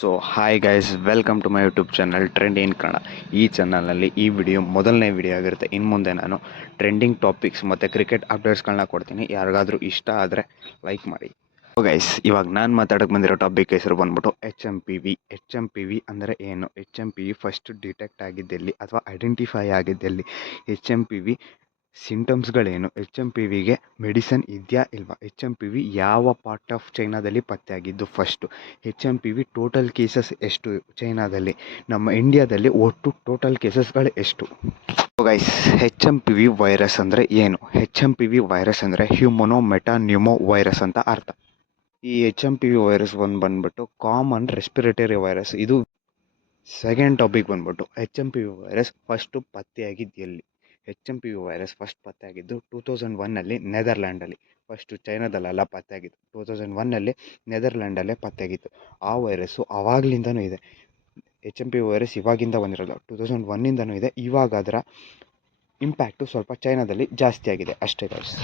So hi guys, welcome to my YouTube channel trend in Kannada. ಈ ಚಾನಲ್ನಲ್ಲಿ ಈ video ಮೊದಲನೇ ವಿಡಿಯೋ ಆಗಿರುತ್ತೆ. ಇನ್ನು ಮುಂದೆ ನಾನು ಟ್ರೆಂಡಿಂಗ್ ಟಾಪಿಕ್ಸ್ ಮತ್ತು ಕ್ರಿಕೆಟ್ ಅಪ್ಡೇಟ್ಸ್ಗಳನ್ನ ಕೊಡ್ತೀನಿ. ಯಾರಿಗಾದರೂ ಇಷ್ಟ ಆದರೆ ಲೈಕ್ ಮಾಡಿ. ಸೊ ಗೈಸ್, ಇವಾಗ ನಾನು ಮಾತಾಡೋಕ್ಕೆ ಬಂದಿರೋ ಟಾಪಿಕ್ ಹೆಸರು ಬಂದ್ಬಿಟ್ಟು HMPV. HMPV ಅಂದರೆ ಏನು? HMPV ಫಸ್ಟ್ ಡಿಟೆಕ್ಟ್ ಆಗಿದ್ದೆಲ್ಲಿ ಅಥವಾ ಐಡೆಂಟಿಫೈ ಆಗಿದ್ದೆಲ್ಲಿ? HMPV ಸಿಂಟಮ್ಸ್ಗಳೇನು? HMPVಗೆ ಮೆಡಿಸನ್ ಇದೆಯಾ ಇಲ್ವಾ? HMPV ಯಾವ ಪಾರ್ಟ್ ಆಫ್ ಚೈನಾದಲ್ಲಿ ಪತ್ತೆಯಾಗಿದ್ದು ಫಸ್ಟು? HMPV ಟೋಟಲ್ ಕೇಸಸ್ ಎಷ್ಟು ಚೈನಾದಲ್ಲಿ? ನಮ್ಮ ಇಂಡಿಯಾದಲ್ಲಿ ಒಟ್ಟು ಟೋಟಲ್ ಕೇಸಸ್ಗಳು ಎಷ್ಟು? ಗೈಸ್, HMPV ವೈರಸ್ ಅಂದರೆ ಏನು? HMPV ವೈರಸ್ ಅಂದರೆ ಹ್ಯೂಮನೋ ಮೆಟಾನ್ಯೂಮೋ ವೈರಸ್ ಅಂತ ಅರ್ಥ. ಈ HMPV ವೈರಸ್ ಬಂದ್ಬಿಟ್ಟು ಕಾಮನ್ ರೆಸ್ಪಿರೇಟರಿ ವೈರಸ್. ಇದು ಸೆಕೆಂಡ್ ಟಾಪಿಕ್ ಬಂದ್ಬಿಟ್ಟು HMPV ವೈರಸ್ ಫಸ್ಟು ಪತ್ತೆಯಾಗಿದ್ದು ಎಲ್ಲಿ? HMPV ವೈರಸ್ ಫಸ್ಟ್ ಪತ್ತೆಯಾಗಿದ್ದು 2001ನಲ್ಲಿ ನೆದರ್ಲ್ಯಾಂಡಲ್ಲಿ. ಫಸ್ಟು ಚೈನಾದಲ್ಲೆಲ್ಲ ಪತ್ತೆಯಾಗಿತ್ತು. 2001ನಲ್ಲಿ ನೆದರ್ಲ್ಯಾಂಡಲ್ಲೇ ಪತ್ತೆಯಾಗಿತ್ತು. ಆ ವೈರಸ್ಸು ಆವಾಗಲಿಂದನೂ ಇದೆ. HMPV ವೈರಸ್ ಇವಾಗಿಂದ ಬಂದಿರೋಲ್ಲ, 2001ನಿಂದನೂ ಇದೆ. ಇವಾಗ ಅದರ ಇಂಪ್ಯಾಕ್ಟು ಸ್ವಲ್ಪ ಚೈನಾದಲ್ಲಿ ಜಾಸ್ತಿ ಆಗಿದೆ ಅಷ್ಟೇ ಗೈಸ್.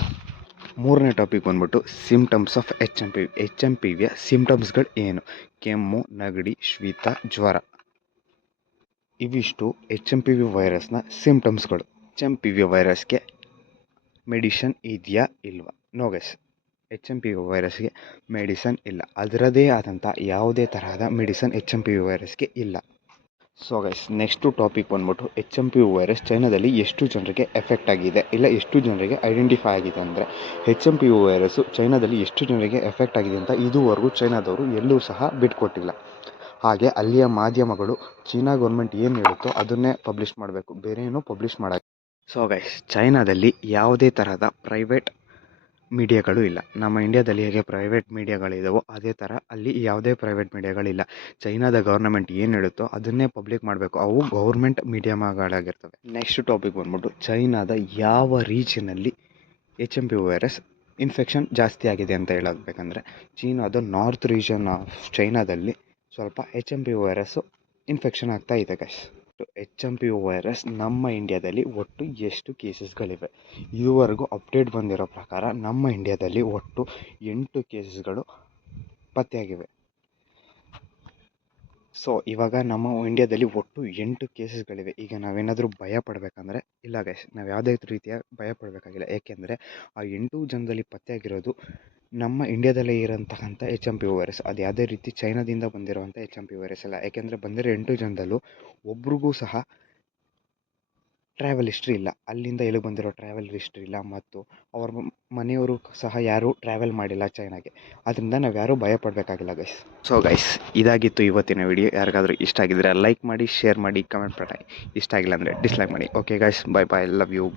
ಮೂರನೇ ಟಾಪಿಕ್ ಬಂದ್ಬಿಟ್ಟು ಸಿಂಪ್ಟಮ್ಸ್ ಆಫ್ HMPV. HMPVಯ ಸಿಂಪ್ಟಮ್ಸ್ಗಳು ಏನು? ಕೆಮ್ಮು, ನೆಗಡಿ, ಶೀತ, ಜ್ವರ. ಇವಿಷ್ಟು HMPV ವೈರಸ್ನ ಸಿಂಪ್ಟಮ್ಸ್ಗಳು. HMPV ವೈರಸ್ಗೆ ಮೆಡಿಷನ್ ಇದೆಯಾ ಇಲ್ವಾ? ನೋ ಗೈಸ್, HMPV ವೈರಸ್ಗೆ ಮೆಡಿಸನ್ ಇಲ್ಲ. ಅದರದೇ ಆದಂಥ ಯಾವುದೇ ತರಹದ ಮೆಡಿಸನ್ HMPV ವೈರಸ್ಗೆ ಇಲ್ಲ. ಸೊ ಗೈಸ್, ನೆಕ್ಸ್ಟು ಟಾಪಿಕ್ ಬಂದ್ಬಿಟ್ಟು HMPV ವೈರಸ್ ಚೈನಾದಲ್ಲಿ ಎಷ್ಟು ಜನರಿಗೆ ಎಫೆಕ್ಟ್ ಆಗಿದೆ, ಇಲ್ಲ ಎಷ್ಟು ಜನರಿಗೆ ಐಡೆಂಟಿಫೈ ಆಗಿದೆ ಅಂದರೆ, HMPV ವೈರಸ್ಸು ಚೈನಾದಲ್ಲಿ ಎಷ್ಟು ಜನರಿಗೆ ಎಫೆಕ್ಟ್ ಆಗಿದೆ ಅಂತ ಇದುವರೆಗೂ ಚೈನಾದವರು ಎಲ್ಲೂ ಸಹ ಬಿಟ್ಕೊಟ್ಟಿಲ್ಲ. ಹಾಗೆ ಅಲ್ಲಿಯ ಮಾಧ್ಯಮಗಳು ಚೀನಾ ಗೌರ್ಮೆಂಟ್ ಏನು ಹೇಳುತ್ತೋ ಅದನ್ನೇ ಪಬ್ಲಿಷ್ ಮಾಡಬೇಕು, ಬೇರೆ ಏನೂ ಪಬ್ಲಿಷ್ ಮಾಡೋಕ್ಕೆ. ಸೊ ಗೈಸ್, ಚೈನಾದಲ್ಲಿ ಯಾವುದೇ ತರಹದ ಪ್ರೈವೇಟ್ ಮೀಡಿಯಾಗಳು ಇಲ್ಲ. ನಮ್ಮ ಇಂಡಿಯಾದಲ್ಲಿ ಹೇಗೆ ಪ್ರೈವೇಟ್ ಮೀಡಿಯಾಗಳಿದ್ದಾವೋ ಅದೇ ಥರ ಅಲ್ಲಿ ಯಾವುದೇ ಪ್ರೈವೇಟ್ ಮೀಡಿಯಾಗಳಿಲ್ಲ. ಚೈನಾದ ಗೌರ್ಮೆಂಟ್ ಏನು ಹೇಳುತ್ತೋ ಅದನ್ನೇ ಪಬ್ಲಿಕ್ ಮಾಡಬೇಕು. ಅವು ಗೌರ್ಮೆಂಟ್ ಮೀಡಿಯಾಗಳಾಗಿರ್ತವೆ. ನೆಕ್ಸ್ಟ್ ಟಾಪಿಕ್ ಬಂದ್ಬಿಟ್ಟು ಚೈನಾದ ಯಾವ ರೀಜನಲ್ಲಿ HMPV ವೈರಸ್ ಇನ್ಫೆಕ್ಷನ್ ಜಾಸ್ತಿ ಆಗಿದೆ ಅಂತ ಹೇಳಬೇಕಂದ್ರೆ, ಚೀನಾದ ನಾರ್ತ್ ರೀಜನ್ ಆಫ್ ಚೈನಾದಲ್ಲಿ ಸ್ವಲ್ಪ HMPV ವೈರಸ್ಸು ಇನ್ಫೆಕ್ಷನ್ ಆಗ್ತಾ ಇದೆ ಗೈಸ್. HMPV ವೈರಸ್ ನಮ್ಮ ಇಂಡಿಯಾದಲ್ಲಿ ಒಟ್ಟು ಎಷ್ಟು ಕೇಸಸ್ಗಳಿವೆ? ಇದುವರೆಗೂ ಅಪ್ಡೇಟ್ ಬಂದಿರೋ ಪ್ರಕಾರ ನಮ್ಮ ಇಂಡಿಯಾದಲ್ಲಿ ಒಟ್ಟು 8 ಕೇಸಸ್ಗಳು ಪತ್ತೆಯಾಗಿವೆ. ಸೊ ಇವಾಗ ನಮ್ಮ ಇಂಡಿಯಾದಲ್ಲಿ ಒಟ್ಟು 8 ಕೇಸಸ್ಗಳಿವೆ. ಈಗ ನಾವೇನಾದರೂ ಭಯ ಪಡಬೇಕಂದ್ರೆ ಇಲ್ಲ ಗೈಸ್, ನಾವು ಯಾವುದೇ ರೀತಿಯ ಭಯ ಪಡಬೇಕಾಗಿಲ್ಲ. ಏಕೆಂದರೆ ಆ 8 ಜನದಲ್ಲಿ ಪತ್ತೆಯಾಗಿರೋದು ನಮ್ಮ ಇಂಡಿಯಾದಲ್ಲೇ ಇರೋಂತಕ್ಕಂಥ HMPV ವೈರಸ್. ಅದು ಯಾವುದೇ ರೀತಿ ಚೈನಾದಿಂದ ಬಂದಿರೋವಂಥ HMPV ವೈರಸ್ ಅಲ್ಲ. ಯಾಕೆಂದರೆ ಬಂದಿರೋ 8 ಜನದಲ್ಲೂ ಒಬ್ರಿಗೂ ಸಹ ಟ್ರಾವೆಲ್ ಹಿಸ್ಟ್ರಿ ಇಲ್ಲ. ಅಲ್ಲಿಂದ ಎಲ್ಲಿಗೆ ಬಂದಿರೋ ಟ್ರಾವೆಲ್ ಹಿಸ್ಟ್ರಿ ಇಲ್ಲ, ಮತ್ತು ಅವ್ರ ಮನೆಯವರು ಸಹ ಯಾರೂ ಟ್ರಾವೆಲ್ ಮಾಡಿಲ್ಲ ಚೈನಾಗೆ. ಅದರಿಂದ ನಾವು ಯಾರೂ ಭಯ ಪಡಬೇಕಾಗಿಲ್ಲ ಗೈಸ್. ಸೊ ಗೈಸ್, ಇದಾಗಿತ್ತು ಇವತ್ತಿನ ವಿಡಿಯೋ. ಯಾರಿಗಾದರೂ ಇಷ್ಟ ಆಗಿದ್ದರೆ ಲೈಕ್ ಮಾಡಿ, ಶೇರ್ ಮಾಡಿ, ಕಮೆಂಟ್ ಮಾಡಿ. ಇಷ್ಟ ಆಗಿಲ್ಲ ಅಂದರೆ ಡಿಸ್ಲೈಕ್ ಮಾಡಿ. Okay guys, bye bye, love you.